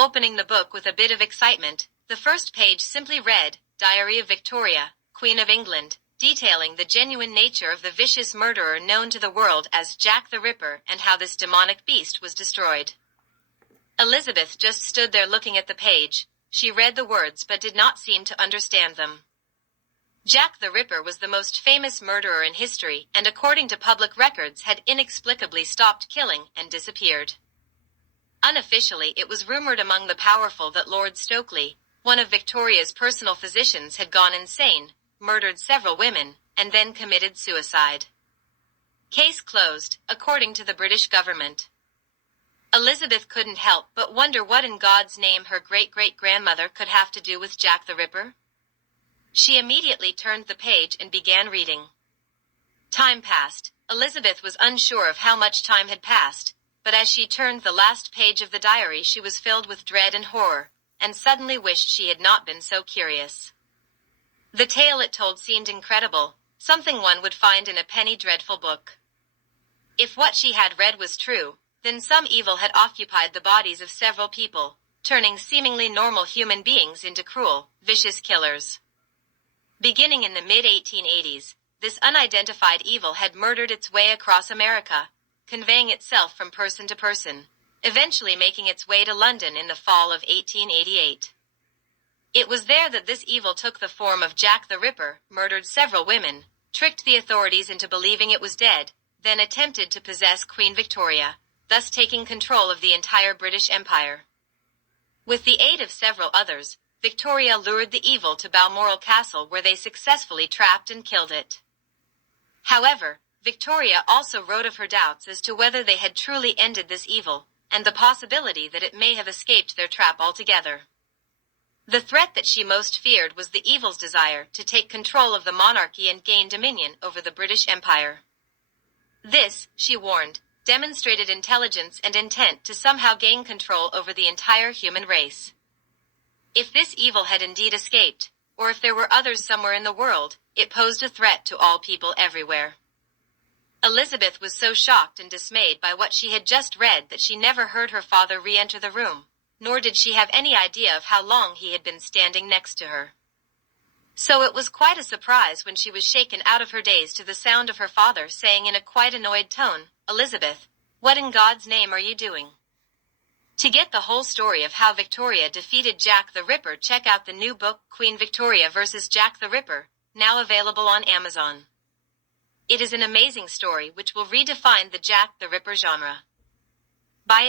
Opening the book with a bit of excitement, the first page simply read, Diary of Victoria, Queen of England, detailing the genuine nature of the vicious murderer known to the world as Jack the Ripper and how this demonic beast was destroyed. Elizabeth just stood there looking at the page. She read the words but did not seem to understand them. Jack the Ripper was the most famous murderer in history and according to public records had inexplicably stopped killing and disappeared. Unofficially, it was rumored among the powerful that Lord Stokely, one of Victoria's personal physicians, had gone insane, murdered several women, and then committed suicide. Case closed, according to the British government. Elizabeth couldn't help but wonder what in God's name her great-great-grandmother could have to do with Jack the Ripper. She immediately turned the page and began reading. Time passed. Elizabeth was unsure of how much time had passed, but as she turned the last page of the diary she was filled with dread and horror, and suddenly wished she had not been so curious. The tale it told seemed incredible, something one would find in a penny dreadful book. If what she had read was true, then some evil had occupied the bodies of several people, turning seemingly normal human beings into cruel, vicious killers. Beginning in the mid-1880s, this unidentified evil had murdered its way across America, conveying itself from person to person, eventually making its way to London in the fall of 1888. It was there that this evil took the form of Jack the Ripper, murdered several women, tricked the authorities into believing it was dead, then attempted to possess Queen Victoria, thus taking control of the entire British Empire. With the aid of several others, Victoria lured the evil to Balmoral Castle where they successfully trapped and killed it. However, Victoria also wrote of her doubts as to whether they had truly ended this evil, and the possibility that it may have escaped their trap altogether. The threat that she most feared was the evil's desire to take control of the monarchy and gain dominion over the British Empire. This, she warned, demonstrated intelligence and intent to somehow gain control over the entire human race. If this evil had indeed escaped, or if there were others somewhere in the world, it posed a threat to all people everywhere. Elizabeth was so shocked and dismayed by what she had just read that she never heard her father re-enter the room, nor did she have any idea of how long he had been standing next to her. So it was quite a surprise when she was shaken out of her daze to the sound of her father saying in a quite annoyed tone, "Elizabeth, what in God's name are you doing?" To get the whole story of how Victoria defeated Jack the Ripper, check out the new book Queen Victoria vs. Jack the Ripper, now available on Amazon. It is an amazing story which will redefine the Jack the Ripper genre.